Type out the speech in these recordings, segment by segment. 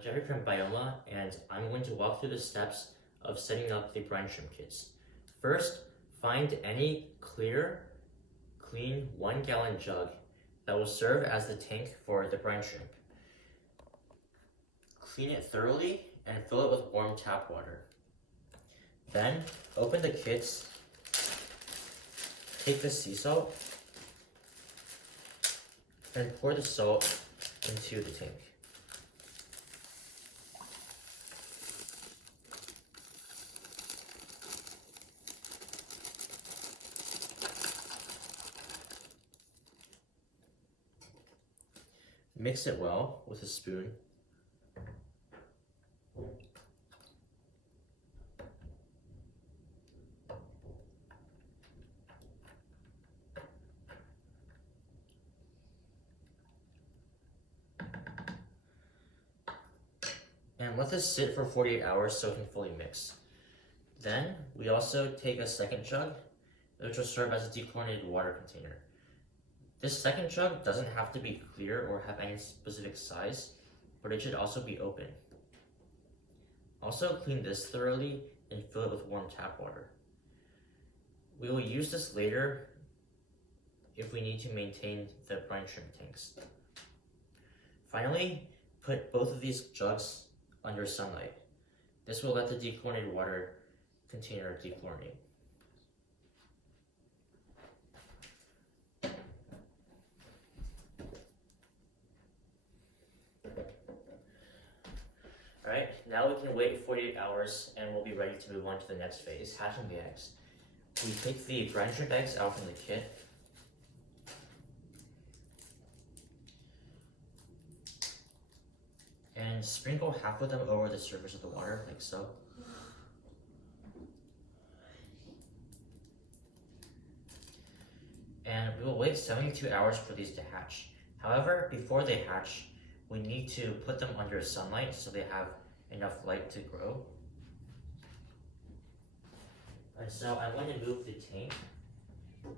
I'm Jeffrey from Bioma, and I'm going to walk through the steps of setting up the brine shrimp kits. First, find any clear, clean 1 gallon jug that will serve as the tank for the brine shrimp. Clean it thoroughly and fill it with warm tap water. Then, open the kits, take the sea salt, and pour the salt into the tank. Mix it well with a spoon. And let this sit for 48 hours so it can fully mix. Then we also take a second jug, which will serve as a dechlorinated water container. This second jug doesn't have to be clear or have any specific size, but it should also be open. Also clean this thoroughly and fill it with warm tap water. We will use this later if we need to maintain the brine shrimp tanks. Finally, put both of these jugs under sunlight. This will let the dechlorinated water container dechlorinate. Alright, now we can wait 48 hours and we'll be ready to move on to the next phase, hatching the eggs. We take the brine shrimp eggs out from the kit. And sprinkle half of them over the surface of the water, like so. And we will wait 72 hours for these to hatch. However, before they hatch, we need to put them under sunlight so they have enough light to grow. And so I'm going to move the tank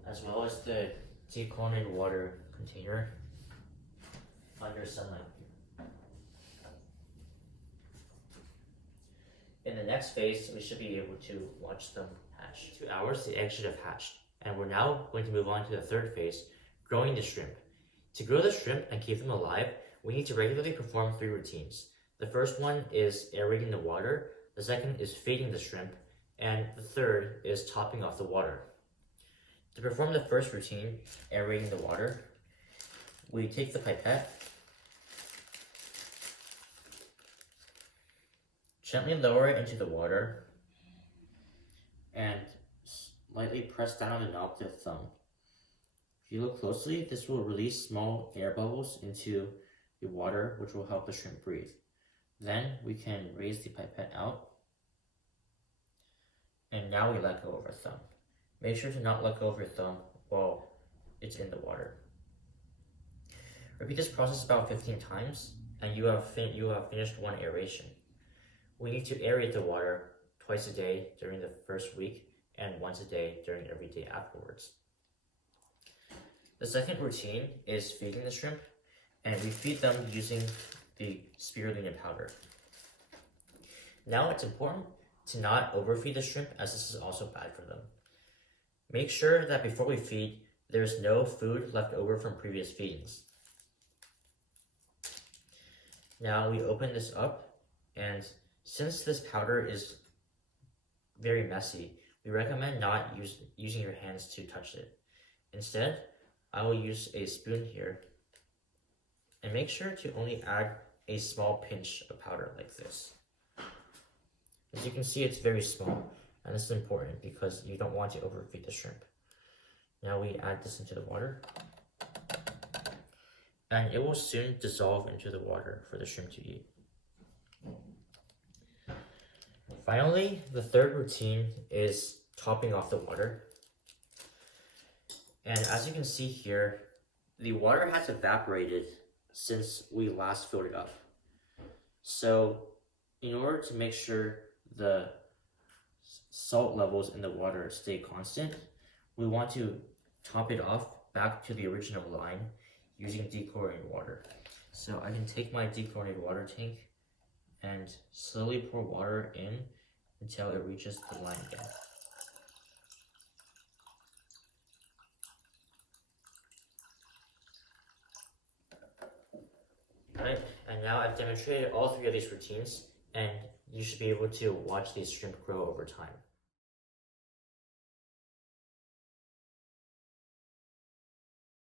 as well as the dechlorinated water container under sunlight. In the next phase, we should be able to watch them hatch. 2 hours, the eggs should have hatched. And we're now going to move on to the third phase, growing the shrimp. To grow the shrimp and keep them alive, we need to regularly perform 3 routines. The first one is aerating the water, the second is feeding the shrimp, and the third is topping off the water. To perform the first routine, aerating the water, we take the pipette, gently lower it into the water, and lightly press down on the knob with the thumb. If you look closely, this will release small air bubbles into the water, which will help the shrimp breathe. Then we can raise the pipette out, and now we let go of our thumb. Make sure to not let go of your thumb while it's in the water. Repeat this process about 15 times, and you have finished 1 aeration. We need to aerate the water twice a day during the first week and once a day during every day afterwards. The second routine is feeding the shrimp, and we feed them using the spirulina powder. Now it's important to not overfeed the shrimp, as this is also bad for them. Make sure that before we feed, there's no food left over from previous feedings. Now we open this up, and since this powder is very messy, we recommend not using your hands to touch it. Instead, I will use a spoon here, and make sure to only add a small pinch of powder like this. As you can see, it's very small, and this is important because you don't want to overfeed the shrimp. Now we add this into the water, and it will soon dissolve into the water for the shrimp to eat. Finally, the third routine is topping off the water. And as you can see here, the water has evaporated since we last filled it up. So in order to make sure the salt levels in the water stay constant, we want to top it off back to the original line using dechlorinated water. So I can take my dechlorinated water tank and slowly pour water in until it reaches the line again. Alright, and now I've demonstrated all three of these routines, and you should be able to watch these shrimp grow over time.